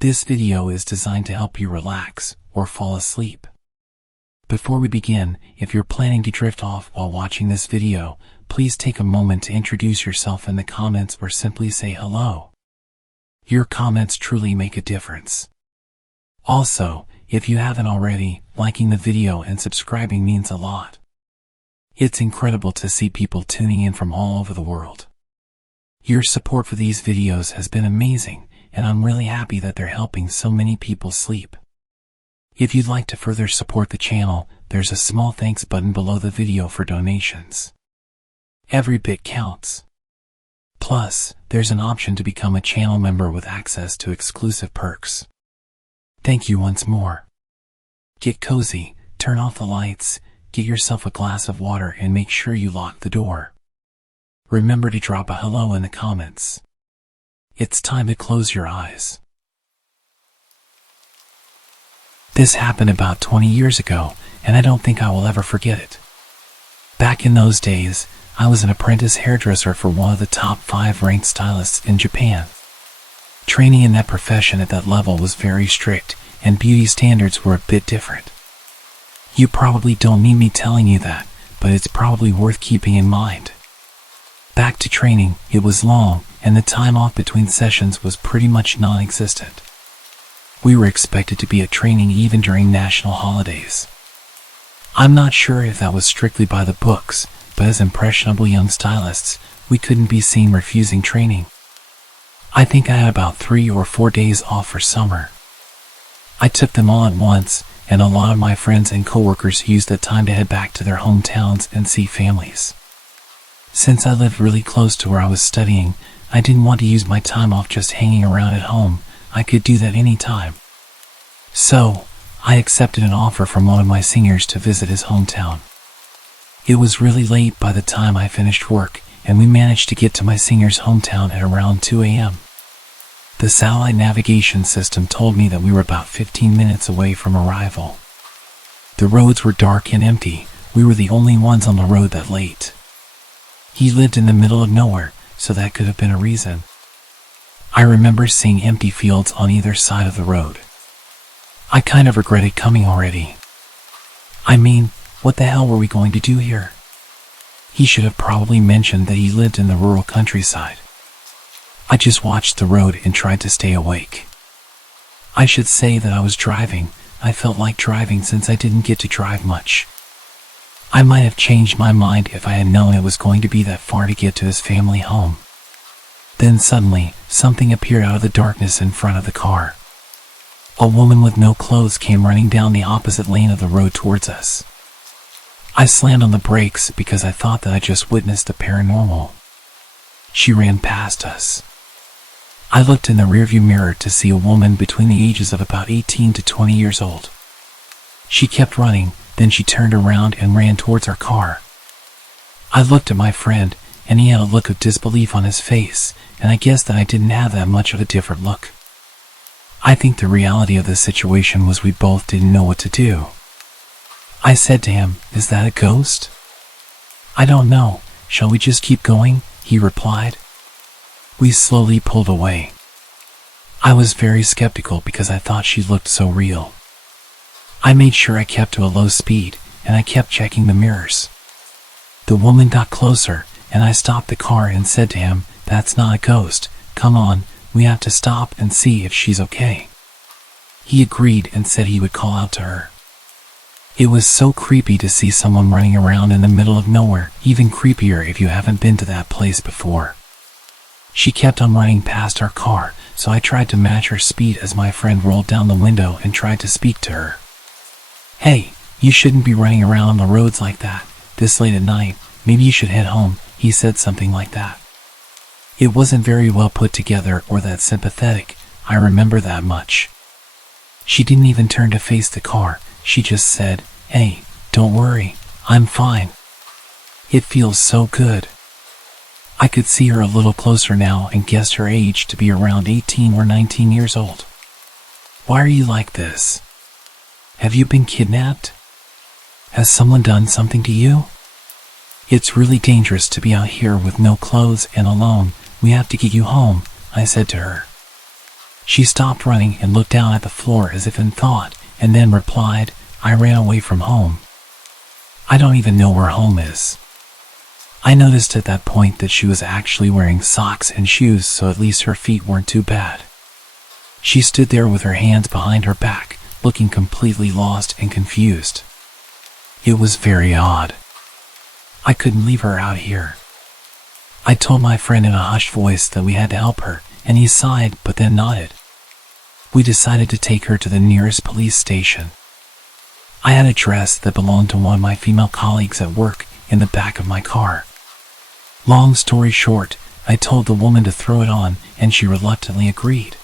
This video is designed to help you relax or fall asleep. Before we begin, if you're planning to drift off while watching this video, please take a moment to introduce yourself in the comments or simply say hello. Your comments truly make a difference. Also, if you haven't already, liking the video and subscribing means a lot. It's incredible to see people tuning in from all over the world. Your support for these videos has been amazing, and I'm really happy that they're helping so many people sleep. If you'd like to further support the channel, there's a small thanks button below the video for donations. Every bit counts. Plus, there's an option to become a channel member with access to exclusive perks. Thank you once more. Get cozy, turn off the lights, get yourself a glass of water and make sure you lock the door. Remember to drop a hello in the comments. It's time to close your eyes. This happened about 20 years ago, and I don't think I will ever forget it. Back in those days, I was an apprentice hairdresser for one of the top 5 ranked stylists in Japan. Training in that profession at that level was very strict, and beauty standards were a bit different. You probably don't need me telling you that, but it's probably worth keeping in mind. Back to training, it was long, and the time off between sessions was pretty much non-existent. We were expected to be at training even during national holidays. I'm not sure if that was strictly by the books, but as impressionable young stylists, we couldn't be seen refusing training. I think I had about 3 or 4 days off for summer. I took them all at once, and a lot of my friends and coworkers used that time to head back to their hometowns and see families. Since I lived really close to where I was studying, I didn't want to use my time off just hanging around at home. I could do that anytime. So, I accepted an offer from one of my seniors to visit his hometown. It was really late by the time I finished work, and we managed to get to my senior's hometown at around 2 a.m. The satellite navigation system told me that we were about 15 minutes away from arrival. The roads were dark and empty. We were the only ones on the road that late. He lived in the middle of nowhere, so that could have been a reason. I remember seeing empty fields on either side of the road. I kind of regretted coming already. I mean, what the hell were we going to do here? He should have probably mentioned that he lived in the rural countryside. I just watched the road and tried to stay awake. I should say that I was driving. I felt like driving since I didn't get to drive much. I might have changed my mind if I had known it was going to be that far to get to his family home. Then suddenly, something appeared out of the darkness in front of the car. A woman with no clothes came running down the opposite lane of the road towards us. I slammed on the brakes because I thought that I just witnessed the paranormal. She ran past us. I looked in the rearview mirror to see a woman between the ages of about 18 to 20 years old. She kept running, then she turned around and ran towards our car. I looked at my friend, and he had a look of disbelief on his face, and I guessed that I didn't have that much of a different look. I think the reality of the situation was we both didn't know what to do. I said to him, "Is that a ghost?" "I don't know. Shall we just keep going?" he replied. We slowly pulled away. I was very skeptical because I thought she looked so real. I made sure I kept to a low speed, and I kept checking the mirrors. The woman got closer, and I stopped the car and said to him, "That's not a ghost. Come on, we have to stop and see if she's okay." He agreed and said he would call out to her. It was so creepy to see someone running around in the middle of nowhere, even creepier if you haven't been to that place before. She kept on running past our car, so I tried to match her speed as my friend rolled down the window and tried to speak to her. "Hey, you shouldn't be running around on the roads like that, this late at night. Maybe you should head home," he said something like that. It wasn't very well put together or that sympathetic, I remember that much. She didn't even turn to face the car, she just said, "Hey, don't worry, I'm fine." It feels so good. I could see her a little closer now and guessed her age to be around 18 or 19 years old. Why are you like this? Have you been kidnapped? Has someone done something to you? It's really dangerous to be out here with no clothes and alone. We have to get you home, I said to her. She stopped running and looked down at the floor as if in thought, and then replied, "I ran away from home. I don't even know where home is." I noticed at that point that she was actually wearing socks and shoes, so at least her feet weren't too bad. She stood there with her hands behind her back, looking completely lost and confused. It was very odd. I couldn't leave her out here. I told my friend in a hushed voice that we had to help her, and he sighed but then nodded. We decided to take her to the nearest police station. I had a dress that belonged to one of my female colleagues at work in the back of my car. Long story short, I told the woman to throw it on, and she reluctantly agreed.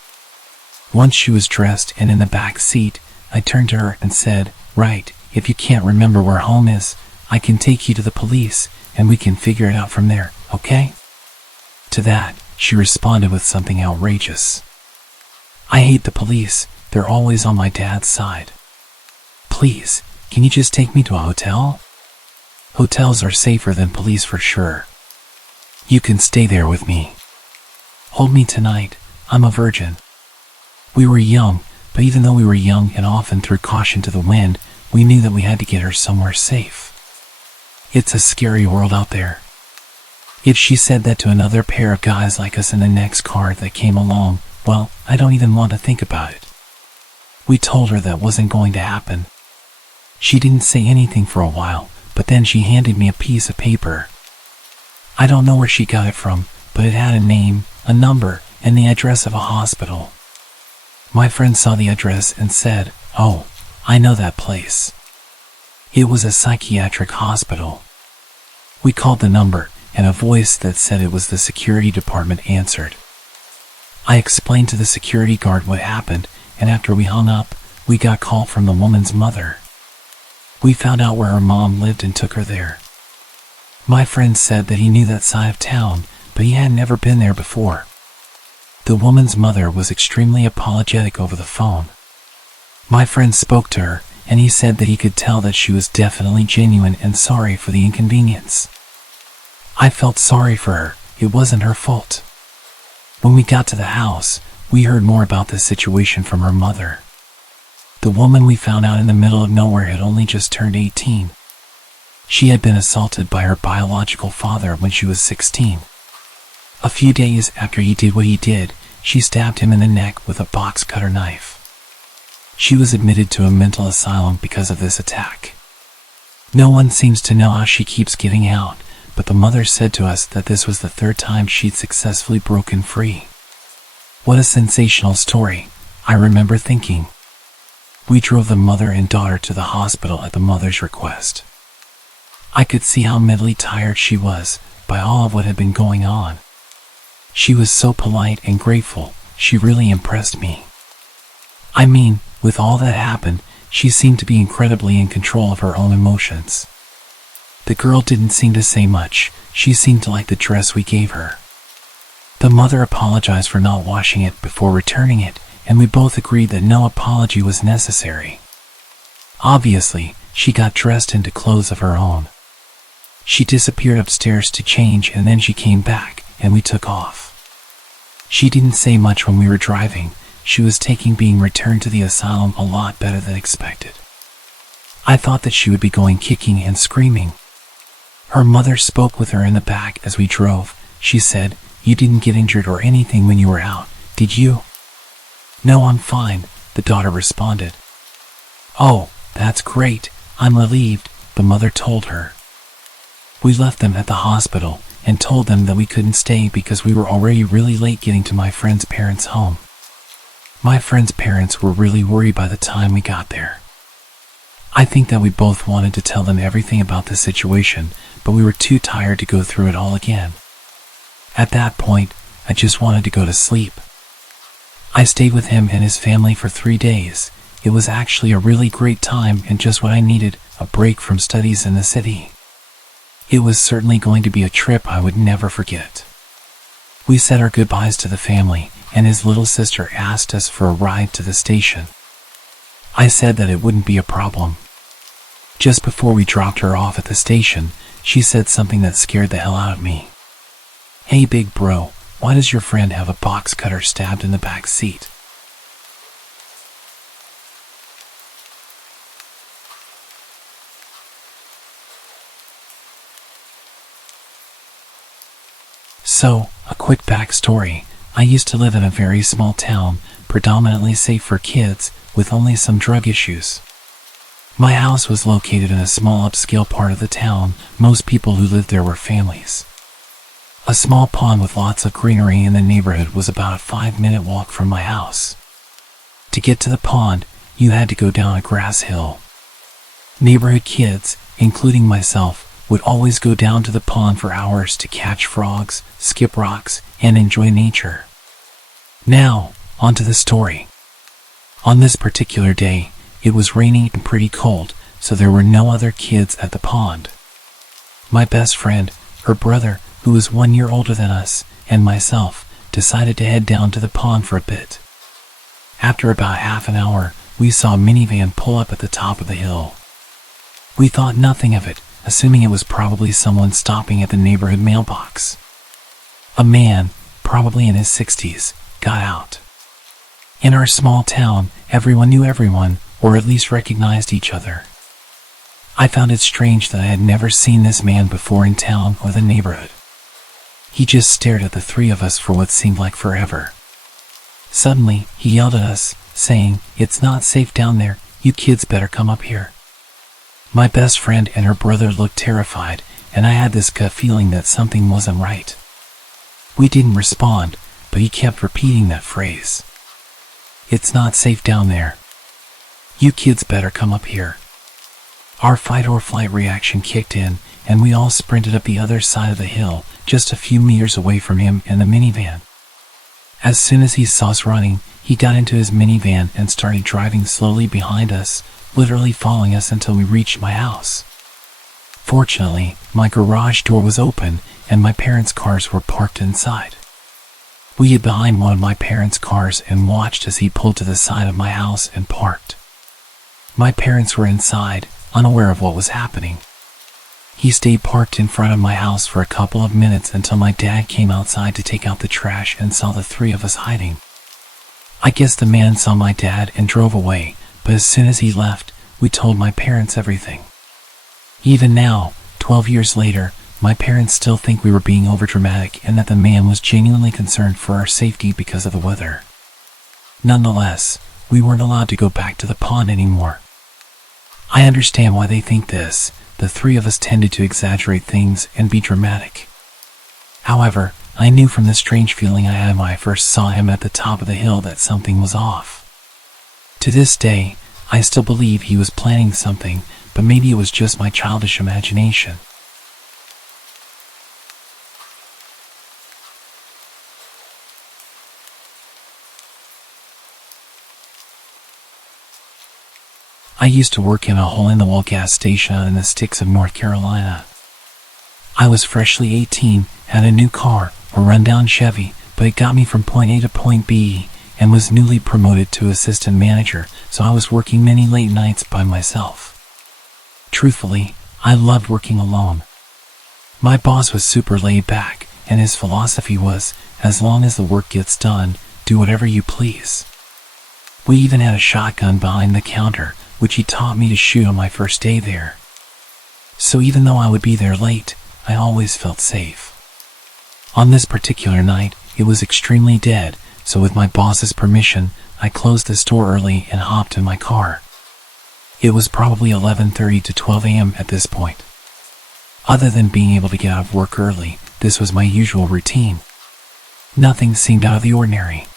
Once she was dressed and in the back seat, I turned to her and said, "Right, if you can't remember where home is, I can take you to the police, and we can figure it out from there, okay?" To that, she responded with something outrageous. "I hate the police. They're always on my dad's side. Please, can you just take me to a hotel? Hotels are safer than police for sure. You can stay there with me. Hold me tonight. I'm a virgin." We were young, but even though we were young and often threw caution to the wind, we knew that we had to get her somewhere safe. It's a scary world out there. If she said that to another pair of guys like us in the next car that came along, well, I don't even want to think about it. We told her that wasn't going to happen. She didn't say anything for a while, but then she handed me a piece of paper. I don't know where she got it from, but it had a name, a number, and the address of a hospital. My friend saw the address and said, "Oh, I know that place." It was a psychiatric hospital. We called the number, and a voice that said it was the security department answered. I explained to the security guard what happened, and after we hung up, we got a call from the woman's mother. We found out where her mom lived and took her there. My friend said that he knew that side of town, but he had never been there before. The woman's mother was extremely apologetic over the phone. My friend spoke to her, and he said that he could tell that she was definitely genuine and sorry for the inconvenience. I felt sorry for her. It wasn't her fault. When we got to the house, we heard more about this situation from her mother. The woman we found out in the middle of nowhere had only just turned 18. She had been assaulted by her biological father when she was 16. A few days after he did what he did, she stabbed him in the neck with a box cutter knife. She was admitted to a mental asylum because of this attack. No one seems to know how she keeps getting out, but the mother said to us that this was the third time she'd successfully broken free. What a sensational story, I remember thinking. We drove the mother and daughter to the hospital at the mother's request. I could see how mentally tired she was by all of what had been going on. She was so polite and grateful. She really impressed me. I mean, with all that happened, she seemed to be incredibly in control of her own emotions. The girl didn't seem to say much. She seemed to like the dress we gave her. The mother apologized for not washing it before returning it, and we both agreed that no apology was necessary. Obviously, she got dressed into clothes of her own. She disappeared upstairs to change, and then she came back, and we took off. She didn't say much when we were driving. She was taking being returned to the asylum a lot better than expected. I thought that she would be going kicking and screaming. Her mother spoke with her in the back as we drove. She said, "You didn't get injured or anything when you were out, did you?" "No, I'm fine," the daughter responded. "Oh, that's great. I'm relieved," the mother told her. We left them at the hospital and told them that we couldn't stay because we were already really late getting to my friend's parents' home. My friend's parents were really worried by the time we got there. I think that we both wanted to tell them everything about the situation, but we were too tired to go through it all again. At that point, I just wanted to go to sleep. I stayed with him and his family for 3 days. It was actually a really great time and just what I needed, a break from studies in the city. It was certainly going to be a trip I would never forget. We said our goodbyes to the family, and his little sister asked us for a ride to the station. I said that it wouldn't be a problem. Just before we dropped her off at the station, she said something that scared the hell out of me. "Hey big bro, why does your friend have a box cutter stabbed in the back seat?" So, a quick backstory. I used to live in a very small town, predominantly safe for kids, with only some drug issues. My house was located in a small upscale part of the town. Most people who lived there were families. A small pond with lots of greenery in the neighborhood was about a 5-minute walk from my house. To get to the pond, you had to go down a grass hill. Neighborhood kids, including myself, would always go down to the pond for hours to catch frogs, skip rocks, and enjoy nature. Now, onto the story. On this particular day, it was raining and pretty cold, so there were no other kids at the pond. My best friend, her brother, who was 1 year older than us, and myself, decided to head down to the pond for a bit. After about half an hour, we saw a minivan pull up at the top of the hill. We thought nothing of it, assuming it was probably someone stopping at the neighborhood mailbox. A man, probably in his 60s, got out. In our small town, everyone knew everyone, or at least recognized each other. I found it strange that I had never seen this man before in town or the neighborhood. He just stared at the three of us for what seemed like forever. Suddenly, he yelled at us, saying, "It's not safe down there, you kids better come up here." My best friend and her brother looked terrified, and I had this gut feeling that something wasn't right. We didn't respond, but he kept repeating that phrase. "It's not safe down there. You kids better come up here." Our fight or flight reaction kicked in, and we all sprinted up the other side of the hill, just a few meters away from him and the minivan. As soon as he saw us running, he got into his minivan and started driving slowly behind us, literally following us until we reached my house. Fortunately, my garage door was open and my parents' cars were parked inside. We hid behind one of my parents' cars and watched as he pulled to the side of my house and parked. My parents were inside, unaware of what was happening. He stayed parked in front of my house for a couple of minutes until my dad came outside to take out the trash and saw the three of us hiding. I guess the man saw my dad and drove away, but as soon as he left, we told my parents everything. Even now, 12 years later, my parents still think we were being overdramatic and that the man was genuinely concerned for our safety because of the weather. Nonetheless, we weren't allowed to go back to the pond anymore. I understand why they think this. The three of us tended to exaggerate things and be dramatic. However, I knew from the strange feeling I had when I first saw him at the top of the hill that something was off. To this day, I still believe he was planning something, but maybe it was just my childish imagination. I used to work in a hole-in-the-wall gas station in the sticks of North Carolina. I was freshly 18, had a new car, a rundown Chevy, but it got me from point A to point B, and was newly promoted to assistant manager, so I was working many late nights by myself. Truthfully, I loved working alone. My boss was super laid back, and his philosophy was, as long as the work gets done, do whatever you please. We even had a shotgun behind the counter, which he taught me to shoot on my first day there. So even though I would be there late, I always felt safe. On this particular night, it was extremely dead, so with my boss's permission, I closed the store early and hopped in my car. It was probably 11:30 to 12 a.m. at this point. Other than being able to get out of work early, this was my usual routine. Nothing seemed out of the ordinary.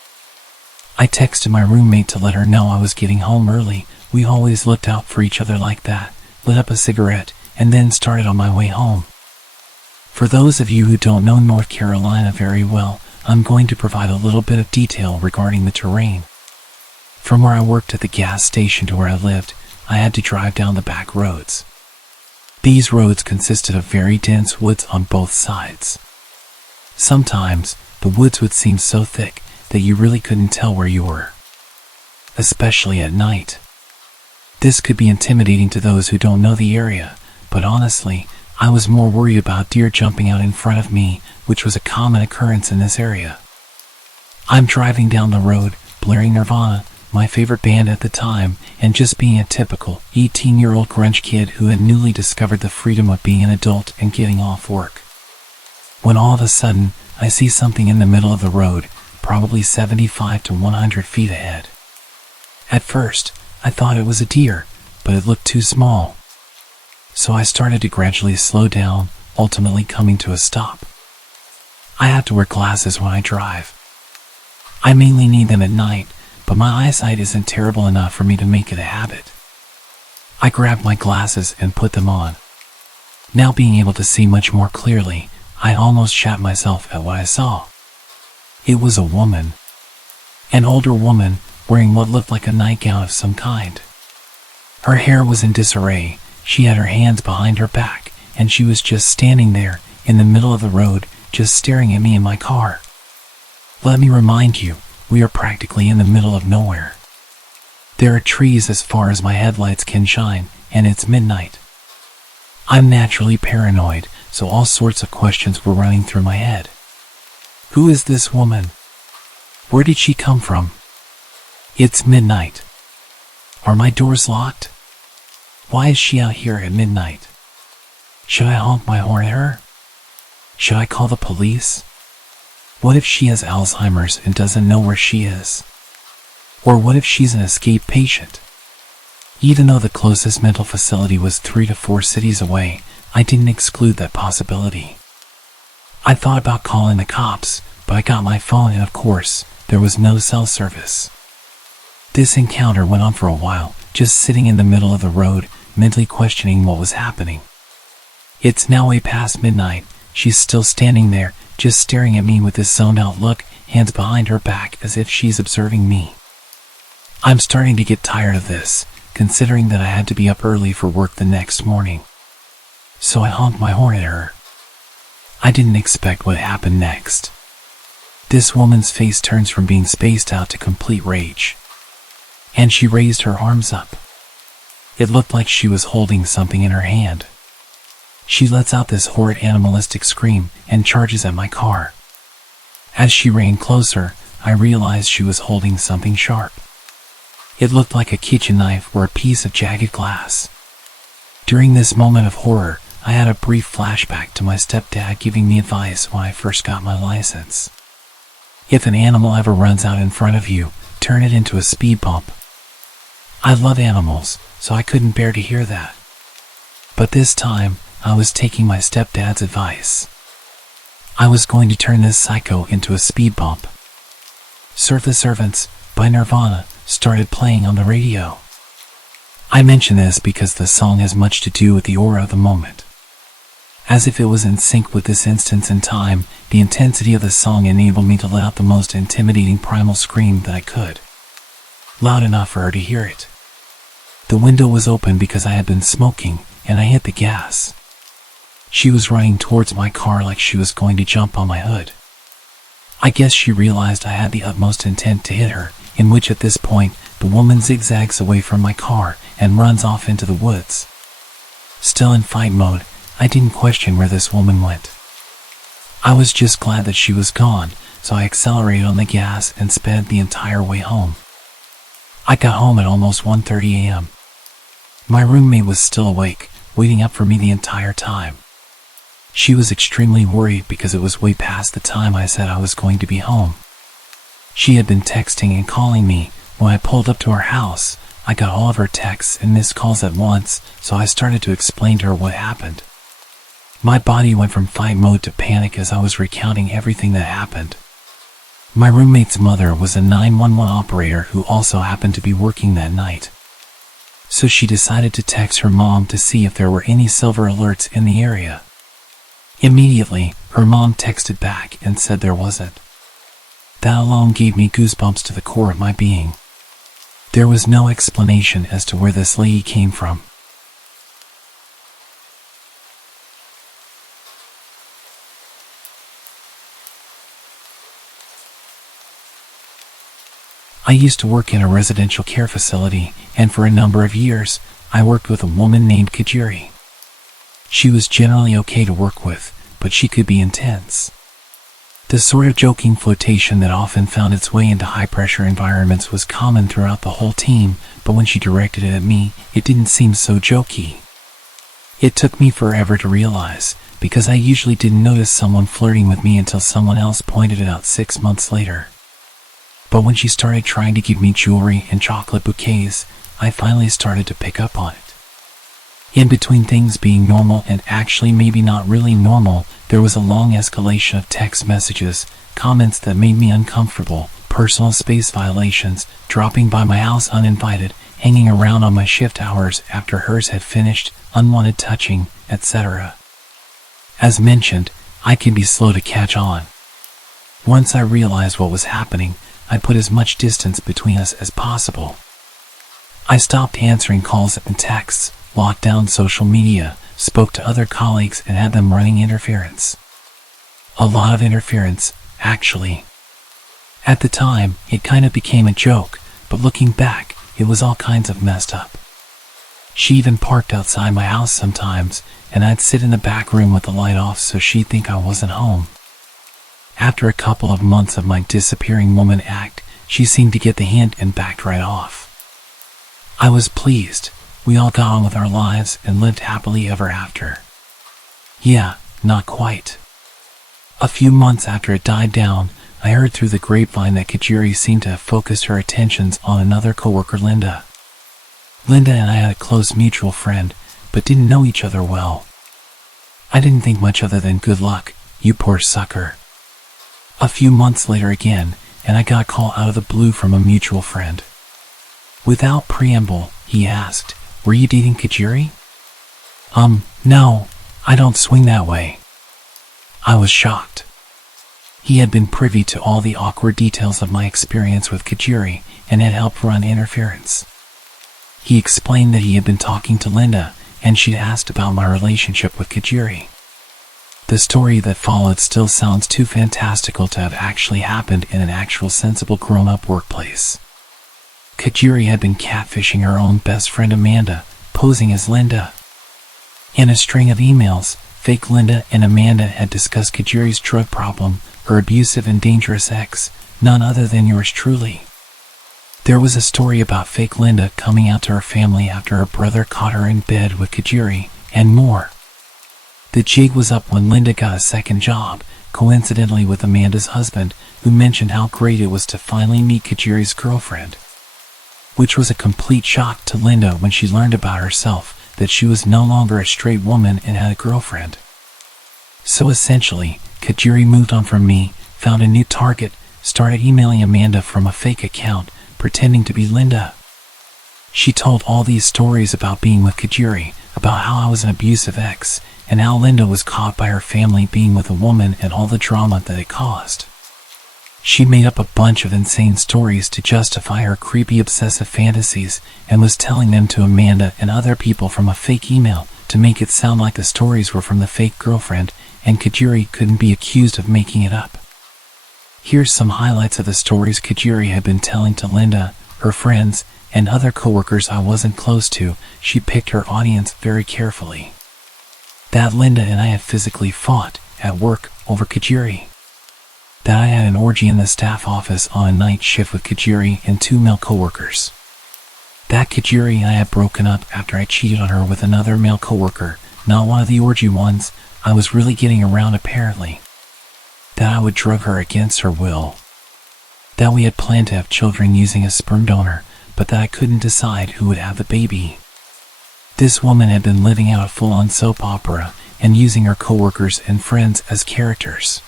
I texted my roommate to let her know I was getting home early. We always looked out for each other like that, lit up a cigarette, and then started on my way home. For those of you who don't know North Carolina very well, I'm going to provide a little bit of detail regarding the terrain. From where I worked at the gas station to where I lived, I had to drive down the back roads. These roads consisted of very dense woods on both sides. Sometimes, the woods would seem so thick that you really couldn't tell where you were, especially at night. This could be intimidating to those who don't know the area, but honestly, I was more worried about deer jumping out in front of me, which was a common occurrence in this area. I'm driving down the road, blaring Nirvana, my favorite band at the time, and just being a typical 18-year-old grunge kid who had newly discovered the freedom of being an adult and getting off work. When all of a sudden, I see something in the middle of the road, probably 75 to 100 feet ahead. At first, I thought it was a deer, but it looked too small. So I started to gradually slow down, ultimately coming to a stop. I have to wear glasses when I drive. I mainly need them at night, but my eyesight isn't terrible enough for me to make it a habit. I grabbed my glasses and put them on. Now being able to see much more clearly, I almost shat myself at what I saw. It was a woman. An older woman, wearing what looked like a nightgown of some kind. Her hair was in disarray, she had her hands behind her back, and she was just standing there, in the middle of the road, just staring at me in my car. Let me remind you, we are practically in the middle of nowhere. There are trees as far as my headlights can shine, and it's midnight. I'm naturally paranoid, so all sorts of questions were running through my head. Who is this woman? Where did she come from? It's midnight. Are my doors locked? Why is she out here at midnight? Should I honk my horn at her? Should I call the police? What if she has Alzheimer's and doesn't know where she is? Or what if she's an escape patient? Even though the closest mental facility was 3 to 4 cities away, I didn't exclude that possibility. I thought about calling the cops, but I got my phone and of course, there was no cell service. This encounter went on for a while, just sitting in the middle of the road, mentally questioning what was happening. It's now way past midnight, she's still standing there, just staring at me with this zoned out look, hands behind her back as if she's observing me. I'm starting to get tired of this, considering that I had to be up early for work the next morning. So I honked my horn at her. I didn't expect what happened next. This woman's face turns from being spaced out to complete rage. And she raised her arms up. It looked like she was holding something in her hand. She lets out this horrid animalistic scream and charges at my car. As she ran closer, I realized she was holding something sharp. It looked like a kitchen knife or a piece of jagged glass. During this moment of horror, I had a brief flashback to my stepdad giving me advice when I first got my license. If an animal ever runs out in front of you, turn it into a speed bump. I love animals, so I couldn't bear to hear that. But this time, I was taking my stepdad's advice. I was going to turn this psycho into a speed bump. Serve the Servants by Nirvana started playing on the radio. I mention this because the song has much to do with the aura of the moment. As if it was in sync with this instance in time, the intensity of the song enabled me to let out the most intimidating primal scream that I could. Loud enough for her to hear it. The window was open because I had been smoking, and I hit the gas. She was running towards my car like she was going to jump on my hood. I guess she realized I had the utmost intent to hit her, in which at this point, the woman zigzags away from my car and runs off into the woods. Still in fight mode, I didn't question where this woman went. I was just glad that she was gone, so I accelerated on the gas and sped the entire way home. I got home at almost 1:30 a.m. My roommate was still awake, waiting up for me the entire time. She was extremely worried because it was way past the time I said I was going to be home. She had been texting and calling me. When I pulled up to her house, I got all of her texts and missed calls at once, so I started to explain to her what happened. My body went from fight mode to panic as I was recounting everything that happened. My roommate's mother was a 911 operator who also happened to be working that night. So she decided to text her mom to see if there were any silver alerts in the area. Immediately, her mom texted back and said there wasn't. That alone gave me goosebumps to the core of my being. There was no explanation as to where this lady came from. I used to work in a residential care facility, and for a number of years, I worked with a woman named Kajiri. She was generally okay to work with, but she could be intense. The sort of joking flirtation that often found its way into high-pressure environments was common throughout the whole team, but when she directed it at me, it didn't seem so jokey. It took me forever to realize, because I usually didn't notice someone flirting with me until someone else pointed it out 6 months later. But when she started trying to give me jewelry and chocolate bouquets, I finally started to pick up on it. In between things being normal and actually maybe not really normal, there was a long escalation of text messages, comments that made me uncomfortable, personal space violations, dropping by my house uninvited, hanging around on my shift hours after hers had finished, unwanted touching, etc. As mentioned, I can be slow to catch on. Once I realized what was happening, I put as much distance between us as possible. I stopped answering calls and texts, locked down social media, spoke to other colleagues and had them running interference. A lot of interference, actually. At the time, it kind of became a joke, but looking back, it was all kinds of messed up. She even parked outside my house sometimes, and I'd sit in the back room with the light off so she'd think I wasn't home. After a couple of months of my disappearing woman act, she seemed to get the hint and backed right off. I was pleased. We all got on with our lives and lived happily ever after. Yeah, not quite. A few months after it died down, I heard through the grapevine that Kajiri seemed to have focused her attentions on another coworker, Linda. Linda and I had a close mutual friend, but didn't know each other well. I didn't think much other than good luck, you poor sucker. A few months later again, and I got a call out of the blue from a mutual friend. Without preamble, he asked, "Were you dating Kajiri?" No, I don't swing that way. I was shocked. He had been privy to all the awkward details of my experience with Kajiri and had helped run interference. He explained that he had been talking to Linda and she'd asked about my relationship with Kajiri. The story that followed still sounds too fantastical to have actually happened in an actual sensible grown-up workplace. Kajiri had been catfishing her own best friend Amanda, posing as Linda. In a string of emails, fake Linda and Amanda had discussed Kajiri's drug problem, her abusive and dangerous ex, none other than yours truly. There was a story about fake Linda coming out to her family after her brother caught her in bed with Kajiri, and more. The jig was up when Linda got a second job, coincidentally with Amanda's husband, who mentioned how great it was to finally meet Kajiri's girlfriend. Which was a complete shock to Linda when she learned about herself, that she was no longer a straight woman and had a girlfriend. So essentially, Kajiri moved on from me, found a new target, started emailing Amanda from a fake account, pretending to be Linda. She told all these stories about being with Kajiri, about how I was an abusive ex, and how Linda was caught by her family being with a woman and all the drama that it caused. She made up a bunch of insane stories to justify her creepy obsessive fantasies and was telling them to Amanda and other people from a fake email to make it sound like the stories were from the fake girlfriend and Kajiri couldn't be accused of making it up. Here's some highlights of the stories Kajiri had been telling to Linda, her friends, and other coworkers I wasn't close to. She picked her audience very carefully. That Linda and I had physically fought at work over Kajiri. That I had an orgy in the staff office on a night shift with Kajiri and 2 male coworkers. That Kajiri and I had broken up after I cheated on her with another male coworker, not one of the orgy ones. I was really getting around apparently. That I would drug her against her will. That we had planned to have children using a sperm donor, but that I couldn't decide who would have the baby. This woman had been living out a full-on soap opera and using her coworkers and friends as characters.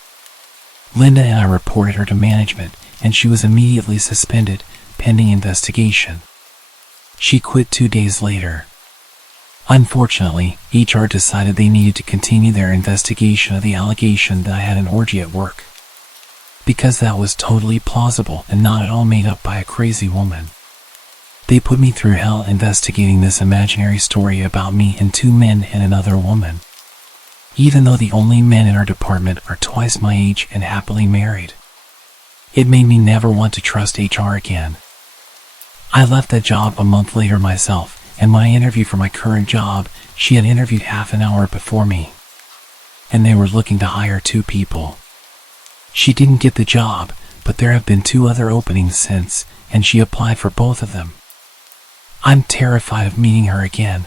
Linda and I reported her to management, and she was immediately suspended, pending investigation. She quit 2 days later. Unfortunately, HR decided they needed to continue their investigation of the allegation that I had an orgy at work. Because that was totally plausible and not at all made up by a crazy woman. They put me through hell investigating this imaginary story about me and 2 men and another woman. Even though the only men in our department are twice my age and happily married. It made me never want to trust HR again. I left that job a month later myself, and when I interviewed for my current job, she had interviewed half an hour before me. And they were looking to hire 2 people. She didn't get the job, but there have been 2 other openings since, and she applied for both of them. I'm terrified of meeting her again.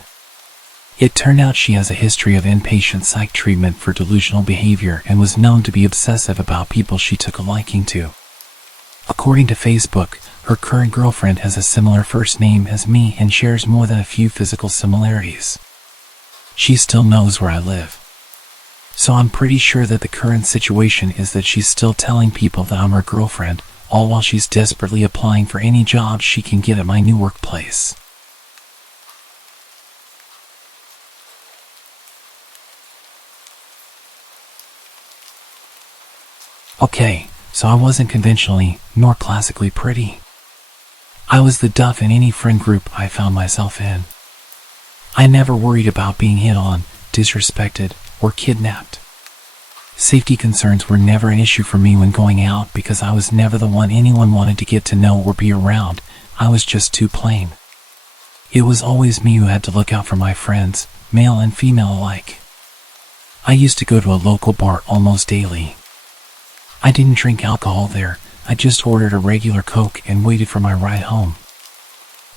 It turned out she has a history of inpatient psych treatment for delusional behavior and was known to be obsessive about people she took a liking to. According to Facebook, her current girlfriend has a similar first name as me and shares more than a few physical similarities. She still knows where I live. So I'm pretty sure that the current situation is that she's still telling people that I'm her girlfriend, all while she's desperately applying for any job she can get at my new workplace. Okay, so I wasn't conventionally, nor classically pretty. I was the duff in any friend group I found myself in. I never worried about being hit on, disrespected, or kidnapped. Safety concerns were never an issue for me when going out because I was never the one anyone wanted to get to know or be around. I was just too plain. It was always me who had to look out for my friends, male and female alike. I used to go to a local bar almost daily. I didn't drink alcohol there, I just ordered a regular Coke and waited for my ride home.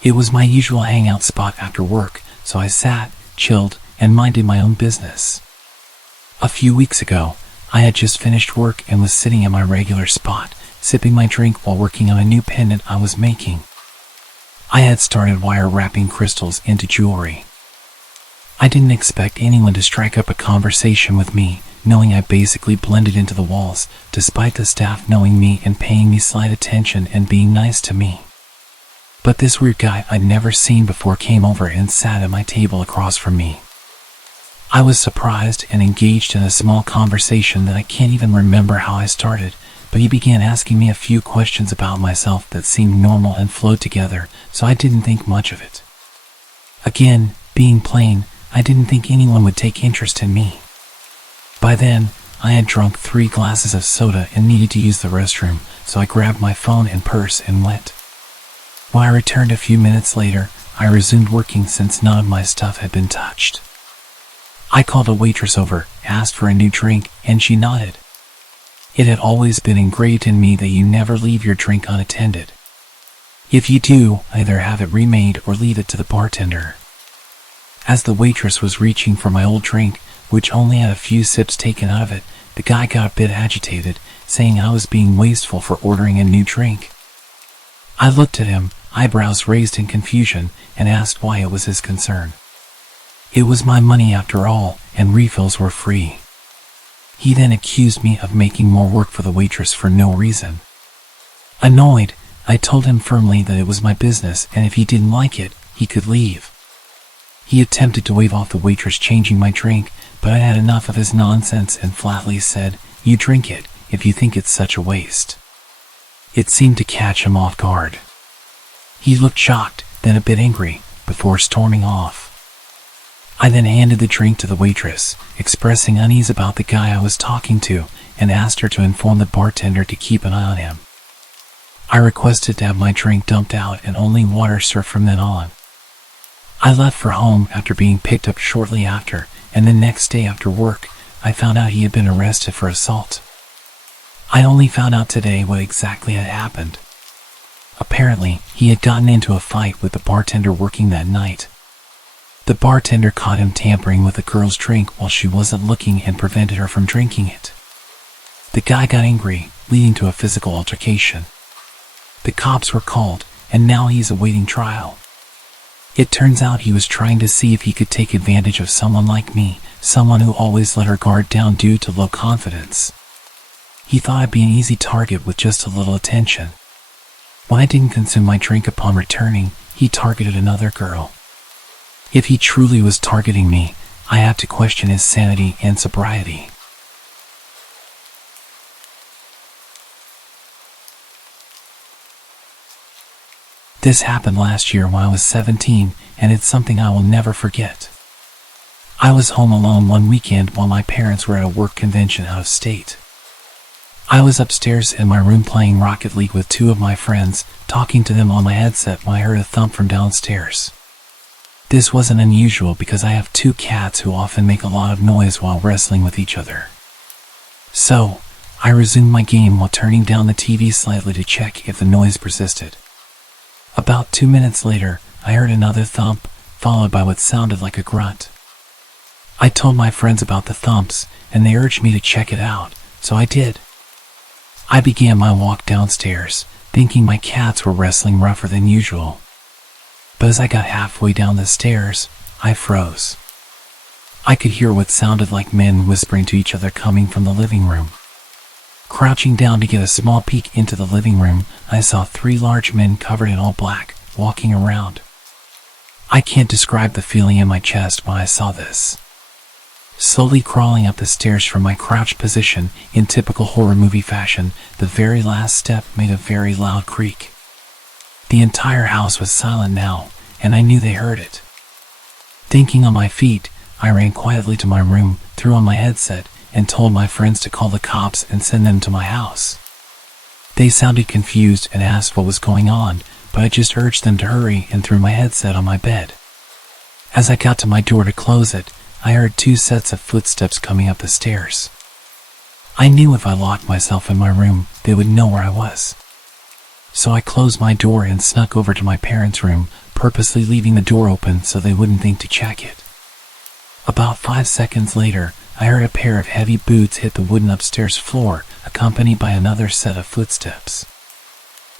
It was my usual hangout spot after work, so I sat, chilled, and minded my own business. A few weeks ago, I had just finished work and was sitting at my regular spot, sipping my drink while working on a new pendant I was making. I had started wire wrapping crystals into jewelry. I didn't expect anyone to strike up a conversation with me, knowing I basically blended into the walls, despite the staff knowing me and paying me slight attention and being nice to me. But this weird guy I'd never seen before came over and sat at my table across from me. I was surprised and engaged in a small conversation that I can't even remember how I started, but he began asking me a few questions about myself that seemed normal and flowed together, so I didn't think much of it. Again, being plain, I didn't think anyone would take interest in me. By then, I had drunk 3 glasses of soda and needed to use the restroom, so I grabbed my phone and purse and went. When I returned a few minutes later, I resumed working since none of my stuff had been touched. I called a waitress over, asked for a new drink, and she nodded. It had always been engraved in me that you never leave your drink unattended. If you do, either have it remade or leave it to the bartender. As the waitress was reaching for my old drink, which only had a few sips taken out of it, the guy got a bit agitated, saying I was being wasteful for ordering a new drink. I looked at him, eyebrows raised in confusion, and asked why it was his concern. It was my money after all, and refills were free. He then accused me of making more work for the waitress for no reason. Annoyed, I told him firmly that it was my business and if he didn't like it, he could leave. He attempted to wave off the waitress changing my drink, but I had enough of his nonsense and flatly said, "You drink it, if you think it's such a waste." It seemed to catch him off guard. He looked shocked, then a bit angry, before storming off. I then handed the drink to the waitress, expressing unease about the guy I was talking to, and asked her to inform the bartender to keep an eye on him. I requested to have my drink dumped out and only water served from then on. I left for home after being picked up shortly after, and the next day after work, I found out he had been arrested for assault. I only found out today what exactly had happened. Apparently, he had gotten into a fight with the bartender working that night. The bartender caught him tampering with the girl's drink while she wasn't looking and prevented her from drinking it. The guy got angry, leading to a physical altercation. The cops were called, and now he's awaiting trial. It turns out he was trying to see if he could take advantage of someone like me, someone who always let her guard down due to low confidence. He thought I'd be an easy target with just a little attention. When I didn't consume my drink upon returning, he targeted another girl. If he truly was targeting me, I had to question his sanity and sobriety. This happened last year when I was 17, and it's something I will never forget. I was home alone one weekend while my parents were at a work convention out of state. I was upstairs in my room playing Rocket League with 2 of my friends, talking to them on my headset when I heard a thump from downstairs. This wasn't unusual because I have 2 cats who often make a lot of noise while wrestling with each other. So, I resumed my game while turning down the TV slightly to check if the noise persisted. About 2 minutes later, I heard another thump, followed by what sounded like a grunt. I told my friends about the thumps, and they urged me to check it out, so I did. I began my walk downstairs, thinking my cats were wrestling rougher than usual. But as I got halfway down the stairs, I froze. I could hear what sounded like men whispering to each other coming from the living room. Crouching down to get a small peek into the living room, I saw 3 large men covered in all black, walking around. I can't describe the feeling in my chest when I saw this. Slowly crawling up the stairs from my crouched position, in typical horror movie fashion, the very last step made a very loud creak. The entire house was silent now, and I knew they heard it. Thinking on my feet, I ran quietly to my room, threw on my headset, and told my friends to call the cops and send them to my house. They sounded confused and asked what was going on, but I just urged them to hurry and threw my headset on my bed. As I got to my door to close it, I heard 2 sets of footsteps coming up the stairs. I knew if I locked myself in my room, they would know where I was. So I closed my door and snuck over to my parents' room, purposely leaving the door open so they wouldn't think to check it. About 5 seconds later, I heard a pair of heavy boots hit the wooden upstairs floor, accompanied by another set of footsteps.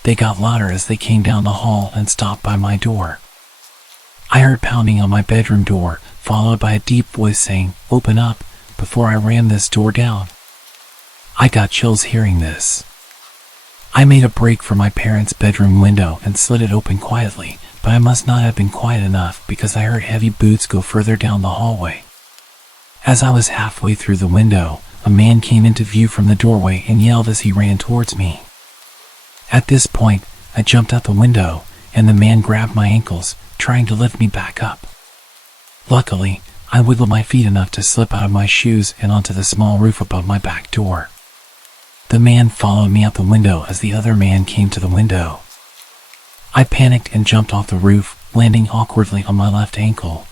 They got louder as they came down the hall and stopped by my door. I heard pounding on my bedroom door, followed by a deep voice saying, "Open up," before I ran this door down. I got chills hearing this. I made a break for my parents' bedroom window and slid it open quietly, but I must not have been quiet enough because I heard heavy boots go further down the hallway. As I was halfway through the window, a man came into view from the doorway and yelled as he ran towards me. At this point, I jumped out the window, and the man grabbed my ankles, trying to lift me back up. Luckily, I wiggled my feet enough to slip out of my shoes and onto the small roof above my back door. The man followed me out the window as the other man came to the window. I panicked and jumped off the roof, landing awkwardly on my left ankle.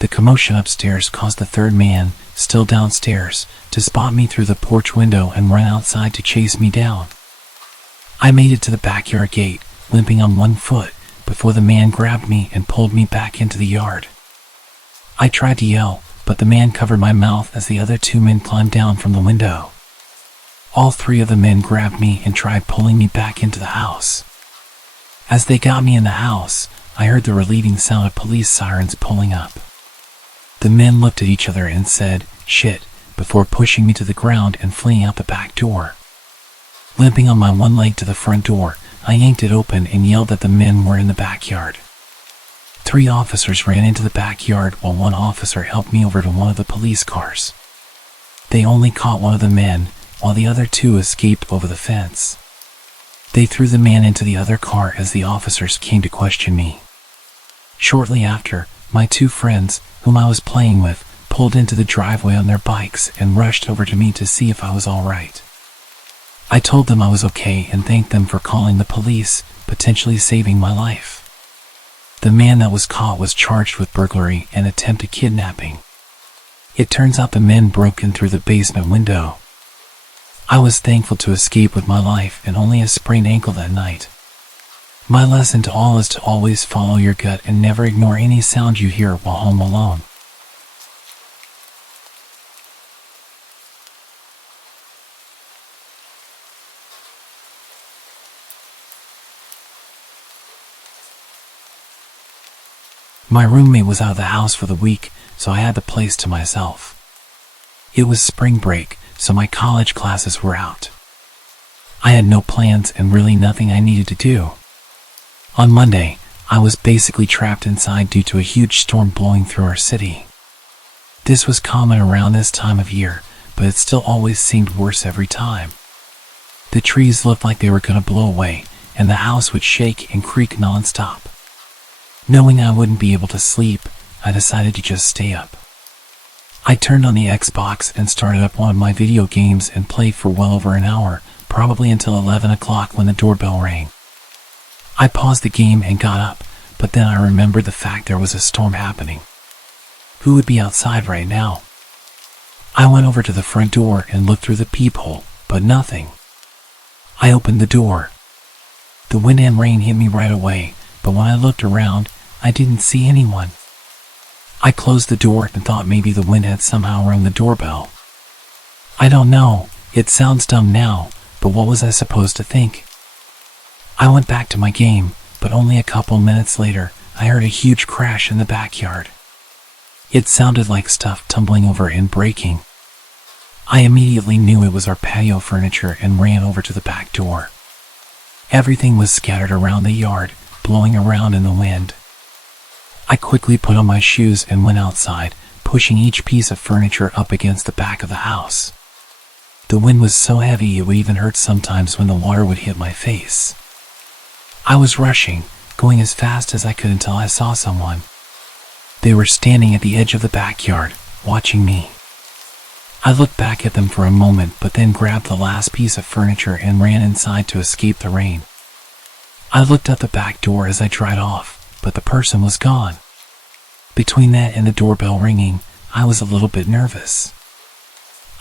The commotion upstairs caused the third man, still downstairs, to spot me through the porch window and run outside to chase me down. I made it to the backyard gate, limping on one foot, before the man grabbed me and pulled me back into the yard. I tried to yell, but the man covered my mouth as the other 2 men climbed down from the window. All 3 of the men grabbed me and tried pulling me back into the house. As they got me in the house, I heard the relieving sound of police sirens pulling up. The men looked at each other and said, "Shit," before pushing me to the ground and fleeing out the back door. Limping on my one leg to the front door, I yanked it open and yelled that the men were in the backyard. 3 officers ran into the backyard while 1 officer helped me over to one of the police cars. They only caught 1 of the men, while the other 2 escaped over the fence. They threw the man into the other car as the officers came to question me. Shortly after, my 2 friends, whom I was playing with, pulled into the driveway on their bikes and rushed over to me to see if I was all right. I told them I was okay and thanked them for calling the police, potentially saving my life. The man that was caught was charged with burglary and attempted kidnapping. It turns out the men broke in through the basement window. I was thankful to escape with my life and only a sprained ankle that night. My lesson to all is to always follow your gut and never ignore any sound you hear while home alone. My roommate was out of the house for the week, so I had the place to myself. It was spring break, so my college classes were out. I had no plans and really nothing I needed to do. On Monday, I was basically trapped inside due to a huge storm blowing through our city. This was common around this time of year, but it still always seemed worse every time. The trees looked like they were going to blow away, and the house would shake and creak non-stop. Knowing I wouldn't be able to sleep, I decided to just stay up. I turned on the Xbox and started up one of my video games and played for well over an hour, probably until 11 o'clock when the doorbell rang. I paused the game and got up, but then I remembered the fact there was a storm happening. Who would be outside right now? I went over to the front door and looked through the peephole, but nothing. I opened the door. The wind and rain hit me right away, but when I looked around, I didn't see anyone. I closed the door and thought maybe the wind had somehow rung the doorbell. I don't know, it sounds dumb now, but what was I supposed to think? I went back to my game, but only a couple minutes later, I heard a huge crash in the backyard. It sounded like stuff tumbling over and breaking. I immediately knew it was our patio furniture and ran over to the back door. Everything was scattered around the yard, blowing around in the wind. I quickly put on my shoes and went outside, pushing each piece of furniture up against the back of the house. The wind was so heavy it would even hurt sometimes when the water would hit my face. I was rushing, going as fast as I could until I saw someone. They were standing at the edge of the backyard, watching me. I looked back at them for a moment, but then grabbed the last piece of furniture and ran inside to escape the rain. I looked out the back door as I dried off, but the person was gone. Between that and the doorbell ringing, I was a little bit nervous.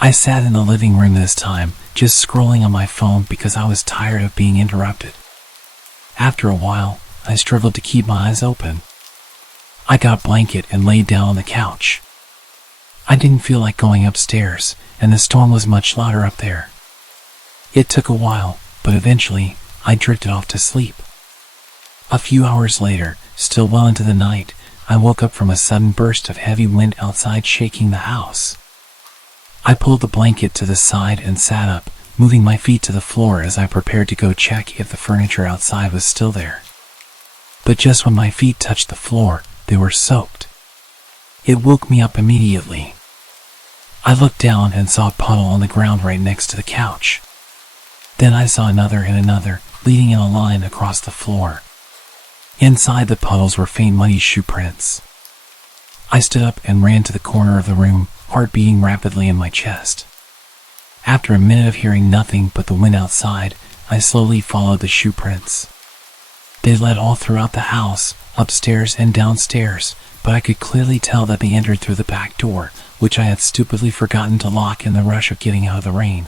I sat in the living room this time, just scrolling on my phone because I was tired of being interrupted. After a while, I struggled to keep my eyes open. I got a blanket and laid down on the couch. I didn't feel like going upstairs, and the storm was much louder up there. It took a while, but eventually, I drifted off to sleep. A few hours later, still well into the night, I woke up from a sudden burst of heavy wind outside shaking the house. I pulled the blanket to the side and sat up, moving my feet to the floor as I prepared to go check if the furniture outside was still there. But just when my feet touched the floor, they were soaked. It woke me up immediately. I looked down and saw a puddle on the ground right next to the couch. Then I saw another and another, leading in a line across the floor. Inside the puddles were faint muddy shoe prints. I stood up and ran to the corner of the room, heart beating rapidly in my chest. After a minute of hearing nothing but the wind outside, I slowly followed the shoe prints. They led all throughout the house, upstairs and downstairs, but I could clearly tell that they entered through the back door, which I had stupidly forgotten to lock in the rush of getting out of the rain.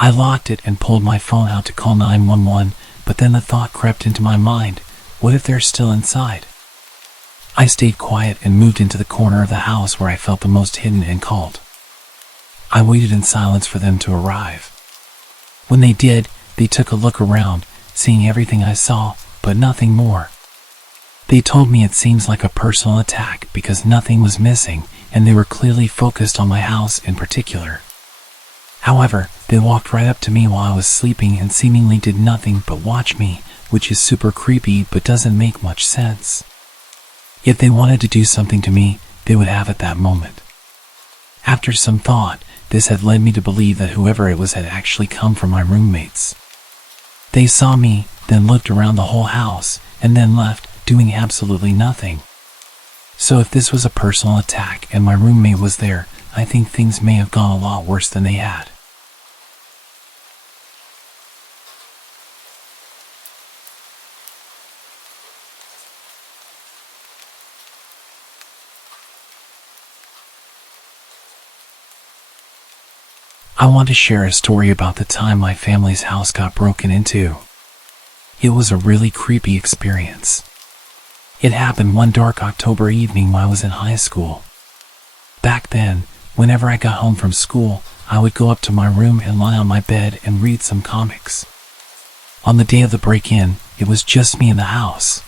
I locked it and pulled my phone out to call 911, but then the thought crept into my mind, what if they're still inside? I stayed quiet and moved into the corner of the house where I felt the most hidden and called. I waited in silence for them to arrive. When they did, they took a look around, seeing everything I saw, but nothing more. They told me it seems like a personal attack because nothing was missing, and they were clearly focused on my house in particular. However, they walked right up to me while I was sleeping and seemingly did nothing but watch me, which is super creepy but doesn't make much sense. If they wanted to do something to me, they would have at that moment. After some thought, this had led me to believe that whoever it was had actually come from my roommates. They saw me, then looked around the whole house, and then left, doing absolutely nothing. So if this was a personal attack and my roommate was there, I think things may have gone a lot worse than they had. I want to share a story about the time my family's house got broken into. It was a really creepy experience. It happened one dark October evening while I was in high school. Back then, whenever I got home from school, I would go up to my room and lie on my bed and read some comics. On the day of the break-in, it was just me in the house.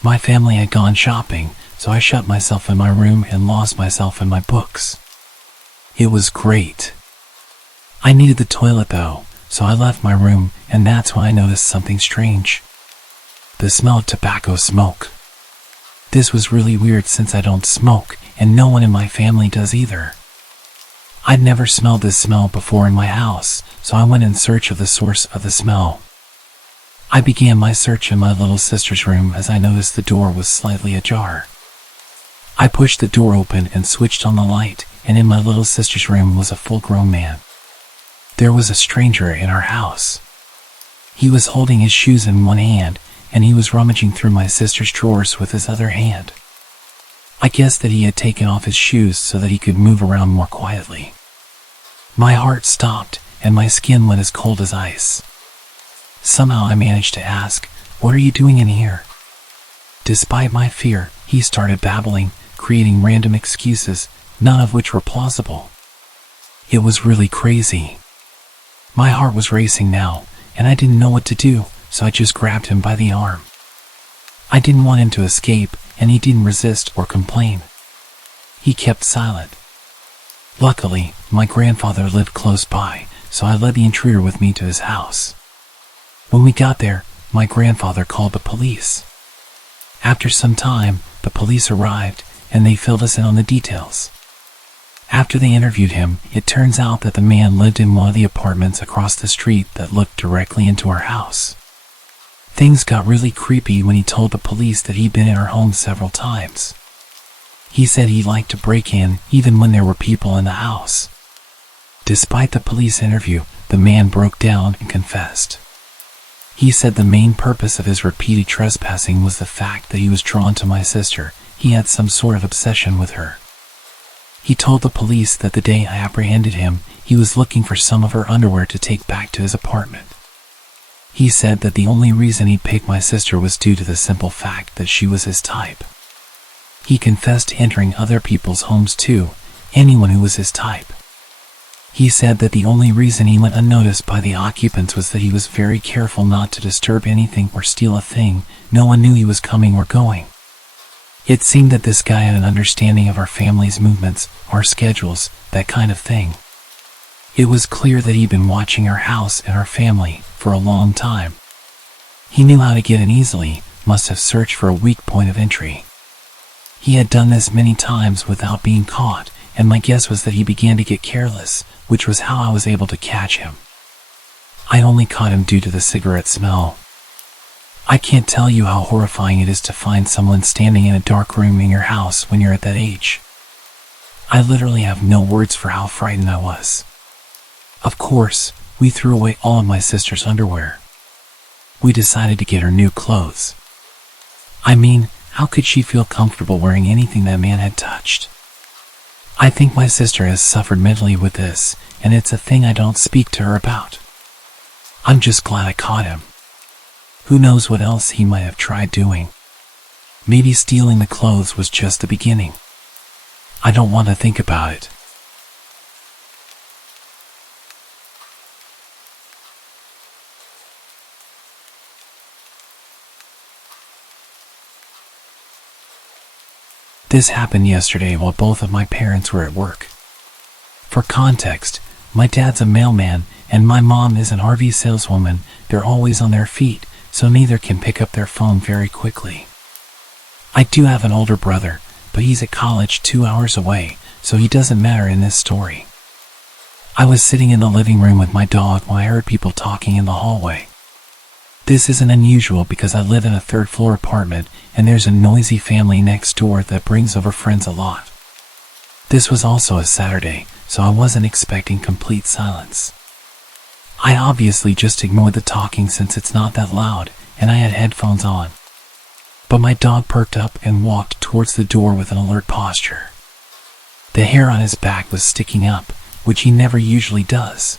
My family had gone shopping, so I shut myself in my room and lost myself in my books. It was great. I needed the toilet though, so I left my room, and that's when I noticed something strange. The smell of tobacco smoke. This was really weird since I don't smoke, and no one in my family does either. I'd never smelled this smell before in my house, so I went in search of the source of the smell. I began my search in my little sister's room as I noticed the door was slightly ajar. I pushed the door open and switched on the light, and in my little sister's room was a full-grown man. There was a stranger in our house. He was holding his shoes in one hand, and he was rummaging through my sister's drawers with his other hand. I guessed that he had taken off his shoes so that he could move around more quietly. My heart stopped, and my skin went as cold as ice. Somehow I managed to ask, "What are you doing in here?" Despite my fear, he started babbling, creating random excuses, none of which were plausible. It was really crazy. My heart was racing now, and I didn't know what to do, so I just grabbed him by the arm. I didn't want him to escape, and he didn't resist or complain. He kept silent. Luckily, my grandfather lived close by, so I led the intruder with me to his house. When we got there, my grandfather called the police. After some time, the police arrived, and they filled us in on the details. After they interviewed him, it turns out that the man lived in one of the apartments across the street that looked directly into our house. Things got really creepy when he told the police that he'd been in our home several times. He said he liked to break in even when there were people in the house. Despite the police interview, the man broke down and confessed. He said the main purpose of his repeated trespassing was the fact that he was drawn to my sister. He had some sort of obsession with her. He told the police that the day I apprehended him, he was looking for some of her underwear to take back to his apartment. He said that the only reason he picked my sister was due to the simple fact that she was his type. He confessed to entering other people's homes too, anyone who was his type. He said that the only reason he went unnoticed by the occupants was that he was very careful not to disturb anything or steal a thing. No one knew he was coming or going. It seemed that this guy had an understanding of our family's movements, our schedules, that kind of thing. It was clear that he'd been watching our house and our family for a long time. He knew how to get in easily, must have searched for a weak point of entry. He had done this many times without being caught, and my guess was that he began to get careless, which was how I was able to catch him. I only caught him due to the cigarette smell. I can't tell you how horrifying it is to find someone standing in a dark room in your house when you're at that age. I literally have no words for how frightened I was. Of course, we threw away all of my sister's underwear. We decided to get her new clothes. I mean, how could she feel comfortable wearing anything that man had touched? I think my sister has suffered mentally with this, and it's a thing I don't speak to her about. I'm just glad I caught him. Who knows what else he might have tried doing? Maybe stealing the clothes was just the beginning. I don't want to think about it. This happened yesterday while both of my parents were at work. For context, my dad's a mailman and my mom is an RV saleswoman. They're always on their feet, so neither can pick up their phone very quickly. I do have an older brother, but he's at college 2 hours away, so he doesn't matter in this story. I was sitting in the living room with my dog when I heard people talking in the hallway. This isn't unusual because I live in a third-floor apartment and there's a noisy family next door that brings over friends a lot. This was also a Saturday, so I wasn't expecting complete silence. I obviously just ignored the talking since it's not that loud, and I had headphones on. But my dog perked up and walked towards the door with an alert posture. The hair on his back was sticking up, which he never usually does.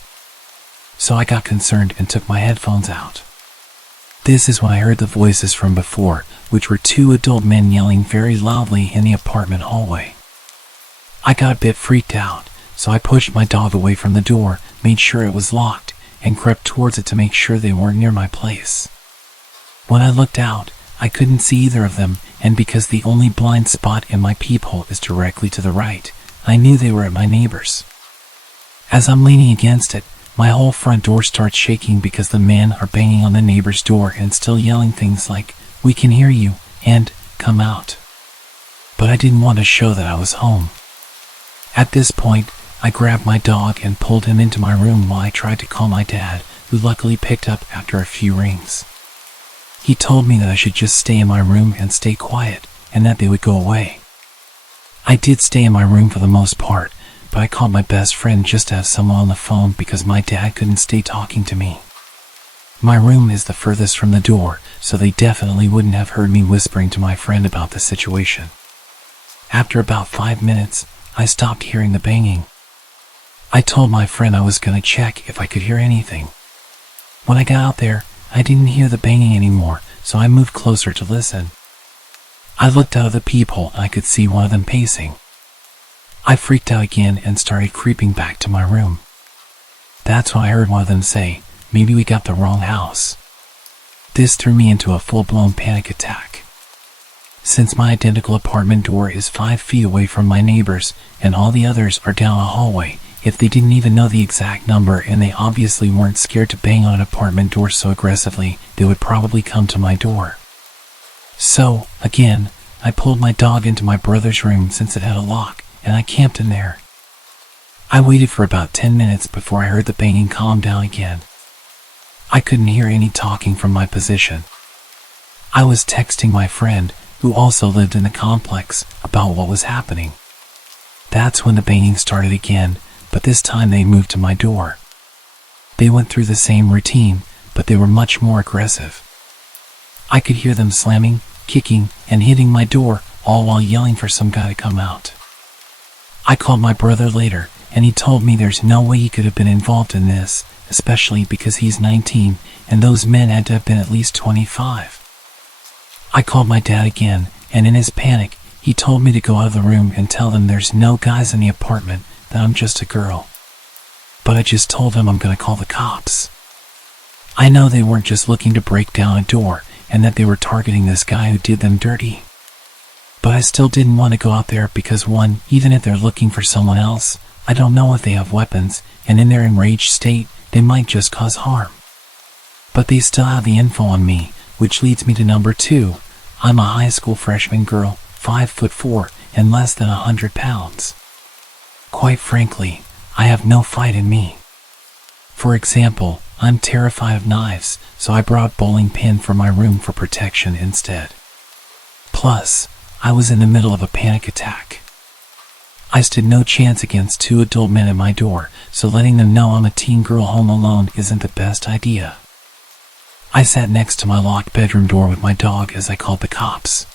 So I got concerned and took my headphones out. This is when I heard the voices from before, which were 2 adult men yelling very loudly in the apartment hallway. I got a bit freaked out, so I pushed my dog away from the door, made sure it was locked, and crept towards it to make sure they weren't near my place. When I looked out, I couldn't see either of them, and because the only blind spot in my peephole is directly to the right, I knew they were at my neighbor's. As I'm leaning against it, my whole front door starts shaking because the men are banging on the neighbor's door and still yelling things like, "We can hear you," and "Come out." But I didn't want to show that I was home. At this point, I grabbed my dog and pulled him into my room while I tried to call my dad, who luckily picked up after a few rings. He told me that I should just stay in my room and stay quiet, and that they would go away. I did stay in my room for the most part, but I called my best friend just to have someone on the phone because my dad couldn't stay talking to me. My room is the furthest from the door, so they definitely wouldn't have heard me whispering to my friend about the situation. After about 5 minutes, I stopped hearing the banging. I told my friend I was going to check if I could hear anything. When I got out there, I didn't hear the banging anymore, so I moved closer to listen. I looked out of the peephole and I could see one of them pacing. I freaked out again and started creeping back to my room. That's when I heard one of them say, "Maybe we got the wrong house." This threw me into a full-blown panic attack. Since my identical apartment door is 5 feet away from my neighbor's and all the others are down a hallway, if they didn't even know the exact number and they obviously weren't scared to bang on an apartment door so aggressively, they would probably come to my door. So, again, I pulled my dog into my brother's room since it had a lock, and I camped in there. I waited for about 10 minutes before I heard the banging calm down again. I couldn't hear any talking from my position. I was texting my friend, who also lived in the complex, about what was happening. That's when the banging started again, but this time they moved to my door. They went through the same routine, but they were much more aggressive. I could hear them slamming, kicking, and hitting my door, all while yelling for some guy to come out. I called my brother later, and he told me there's no way he could have been involved in this, especially because he's 19, and those men had to have been at least 25. I called my dad again, and in his panic, he told me to go out of the room and tell them there's no guys in the apartment, that I'm just a girl. But I just told him I'm gonna call the cops. I know they weren't just looking to break down a door, and that they were targeting this guy who did them dirty. But I still didn't want to go out there because one, even if they're looking for someone else, I don't know if they have weapons, and in their enraged state, they might just cause harm. But they still have the info on me, which leads me to number 2. I'm a high school freshman girl, 5'4", and less than 100 pounds. Quite frankly, I have no fight in me. For example, I'm terrified of knives, so I brought a bowling pin from my room for protection instead. Plus, I was in the middle of a panic attack. I stood no chance against 2 adult men at my door, so letting them know I'm a teen girl home alone isn't the best idea. I sat next to my locked bedroom door with my dog as I called the cops.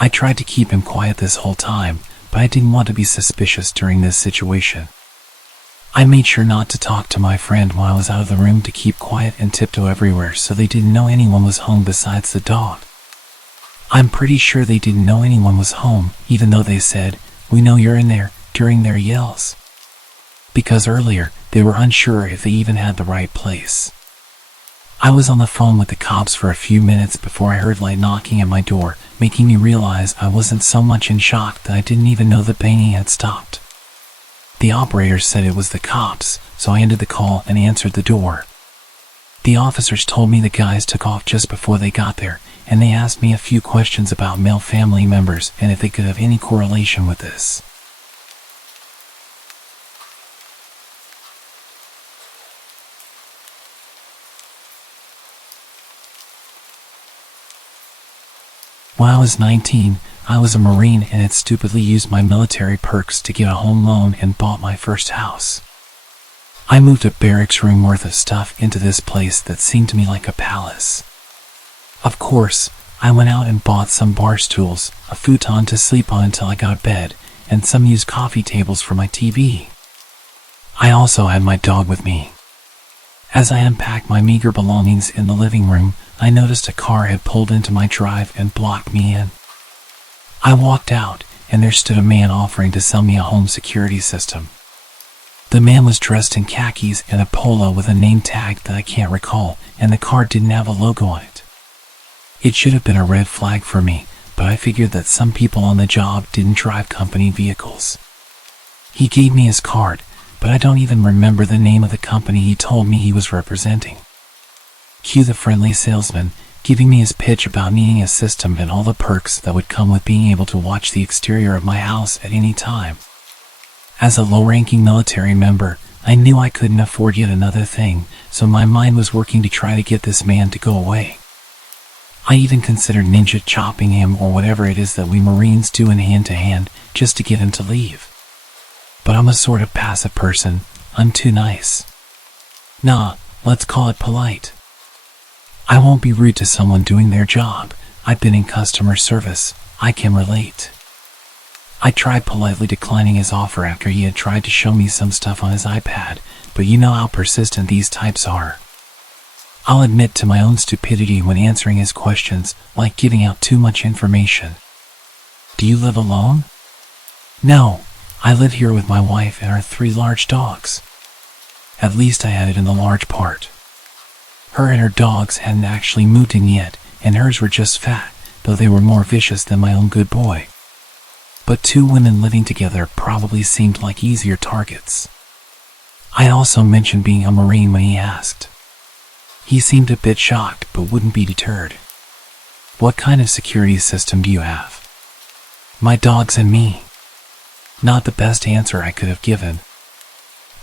I tried to keep him quiet this whole time, but I didn't want to be suspicious during this situation. I made sure not to talk to my friend while I was out of the room to keep quiet and tiptoe everywhere so they didn't know anyone was home besides the dog. I'm pretty sure they didn't know anyone was home, even though they said, "We know you're in there," during their yells. Because earlier, they were unsure if they even had the right place. I was on the phone with the cops for a few minutes before I heard light knocking at my door, making me realize I wasn't so much in shock that I didn't even know the banging had stopped. The operator said it was the cops, so I ended the call and answered the door. The officers told me the guys took off just before they got there, and they asked me a few questions about male family members and if they could have any correlation with this. When I was 19, I was a Marine and had stupidly used my military perks to get a home loan and bought my first house. I moved a barracks room worth of stuff into this place that seemed to me like a palace. Of course, I went out and bought some bar stools, a futon to sleep on until I got bed, and some used coffee tables for my TV. I also had my dog with me. As I unpacked my meager belongings in the living room, I noticed a car had pulled into my drive and blocked me in. I walked out, and there stood a man offering to sell me a home security system. The man was dressed in khakis and a polo with a name tag that I can't recall, and the car didn't have a logo on it. It should have been a red flag for me, but I figured that some people on the job didn't drive company vehicles. He gave me his card, but I don't even remember the name of the company he told me he was representing. Cue the friendly salesman, giving me his pitch about needing a system and all the perks that would come with being able to watch the exterior of my house at any time. As a low-ranking military member, I knew I couldn't afford yet another thing, so my mind was working to try to get this man to go away. I even considered ninja chopping him or whatever it is that we Marines do in hand-to-hand just to get him to leave. But I'm a sort of passive person. I'm too nice. Nah, let's call it polite. I won't be rude to someone doing their job. I've been in customer service. I can relate. I tried politely declining his offer after he had tried to show me some stuff on his iPad, but you know how persistent these types are. I'll admit to my own stupidity when answering his questions, like giving out too much information. Do you live alone? No, I live here with my wife and our 3 large dogs. At least I added in the large part. Her and her dogs hadn't actually moved in yet, and hers were just fat, though they were more vicious than my own good boy. But 2 women living together probably seemed like easier targets. I also mentioned being a Marine when he asked. He seemed a bit shocked, but wouldn't be deterred. What kind of security system do you have? My dogs and me. Not the best answer I could have given.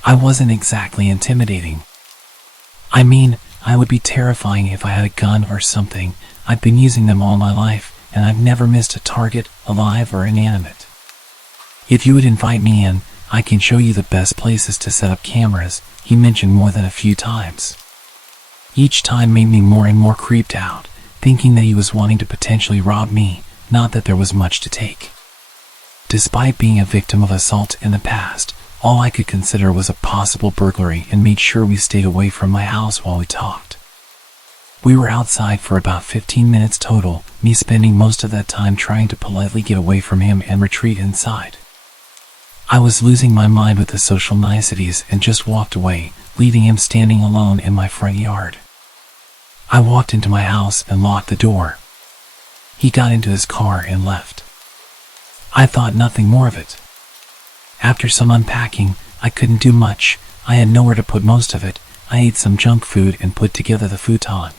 I wasn't exactly intimidating. I mean, I would be terrifying if I had a gun or something. I've been using them all my life, and I've never missed a target, alive or inanimate. If you would invite me in, I can show you the best places to set up cameras, he mentioned more than a few times. Each time made me more and more creeped out, thinking that he was wanting to potentially rob me, not that there was much to take. Despite being a victim of assault in the past, all I could consider was a possible burglary and made sure we stayed away from my house while we talked. We were outside for about 15 minutes total, me spending most of that time trying to politely get away from him and retreat inside. I was losing my mind with the social niceties and just walked away, leaving him standing alone in my front yard. I walked into my house and locked the door. He got into his car and left. I thought nothing more of it. After some unpacking, I couldn't do much. I had nowhere to put most of it. I ate some junk food and put together the futon.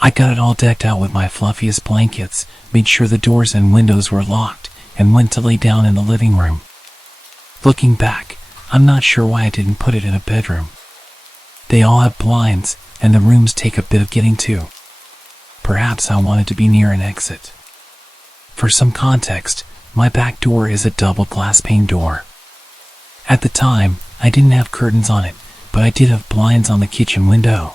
I got it all decked out with my fluffiest blankets, made sure the doors and windows were locked, and went to lay down in the living room. Looking back, I'm not sure why I didn't put it in a bedroom. They all have blinds, and the rooms take a bit of getting to. Perhaps I wanted to be near an exit. For some context, my back door is a double glass pane door. At the time, I didn't have curtains on it, but I did have blinds on the kitchen window.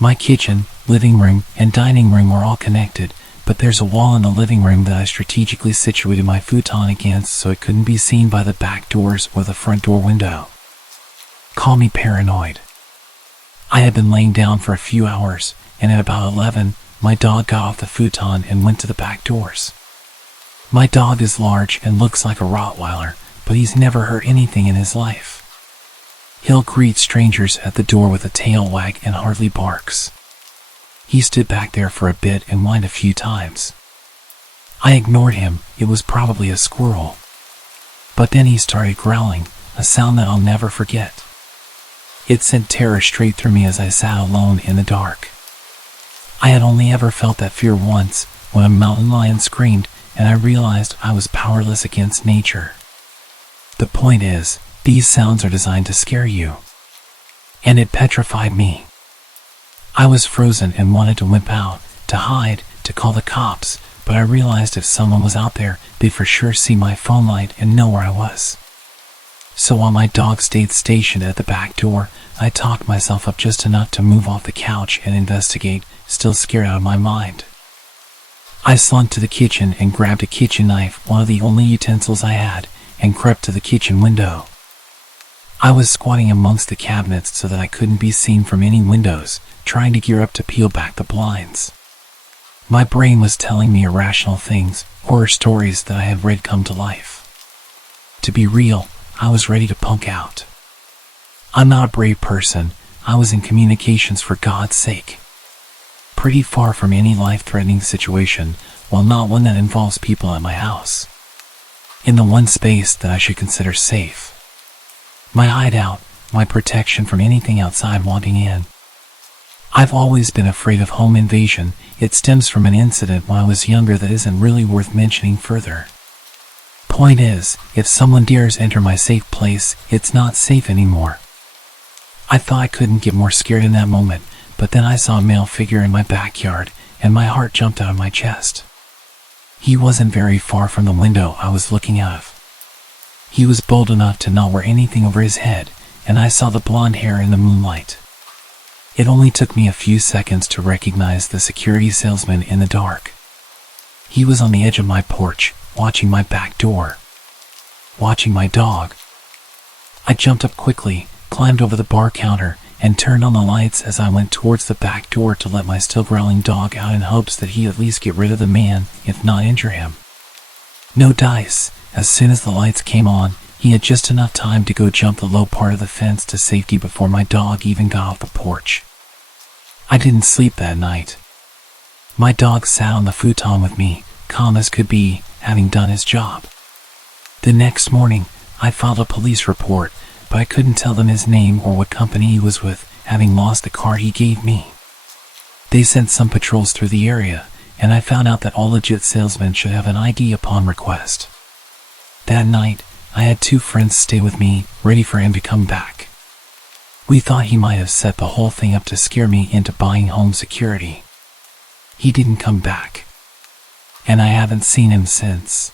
My kitchen, living room, and dining room are all connected, but there's a wall in the living room that I strategically situated my futon against so it couldn't be seen by the back doors or the front door window. Call me paranoid. I had been laying down for a few hours, and at about 11, my dog got off the futon and went to the back doors. My dog is large and looks like a Rottweiler, but he's never hurt anything in his life. He'll greet strangers at the door with a tail wag and hardly barks. He stood back there for a bit and whined a few times. I ignored him, it was probably a squirrel. But then he started growling, a sound that I'll never forget. It sent terror straight through me as I sat alone in the dark. I had only ever felt that fear once, when a mountain lion screamed, and I realized I was powerless against nature. The point is, these sounds are designed to scare you. And it petrified me. I was frozen and wanted to wimp out, to hide, to call the cops, but I realized if someone was out there, they'd for sure see my phone light and know where I was. So while my dog stayed stationed at the back door, I talked myself up just enough to move off the couch and investigate, still scared out of my mind. I slunk to the kitchen and grabbed a kitchen knife, one of the only utensils I had, and crept to the kitchen window. I was squatting amongst the cabinets so that I couldn't be seen from any windows, trying to gear up to peel back the blinds. My brain was telling me irrational things, horror stories that I had read come to life. To be real, I was ready to punk out. I'm not a brave person. I was in communications for God's sake. Pretty far from any life-threatening situation, while not one that involves people at my house. In the one space that I should consider safe. My hideout, my protection from anything outside wanting in. I've always been afraid of home invasion. It stems from an incident when I was younger that isn't really worth mentioning further. Point is, if someone dares enter my safe place, it's not safe anymore. I thought I couldn't get more scared in that moment, but then I saw a male figure in my backyard, and my heart jumped out of my chest. He wasn't very far from the window I was looking out of. He was bold enough to not wear anything over his head, and I saw the blonde hair in the moonlight. It only took me a few seconds to recognize the security salesman in the dark. He was on the edge of my porch, watching my back door. Watching my dog. I jumped up quickly, climbed over the bar counter, and turned on the lights as I went towards the back door to let my still growling dog out in hopes that he'd at least get rid of the man, if not injure him. No dice. As soon as the lights came on, he had just enough time to go jump the low part of the fence to safety before my dog even got off the porch. I didn't sleep that night. My dog sat on the futon with me, calm as could be, having done his job. The next morning, I filed a police report, but I couldn't tell them his name or what company he was with, having lost the car he gave me. They sent some patrols through the area, and I found out that all legit salesmen should have an ID upon request. That night, I had 2 friends stay with me, ready for him to come back. We thought he might have set the whole thing up to scare me into buying home security. He didn't come back, and I haven't seen him since.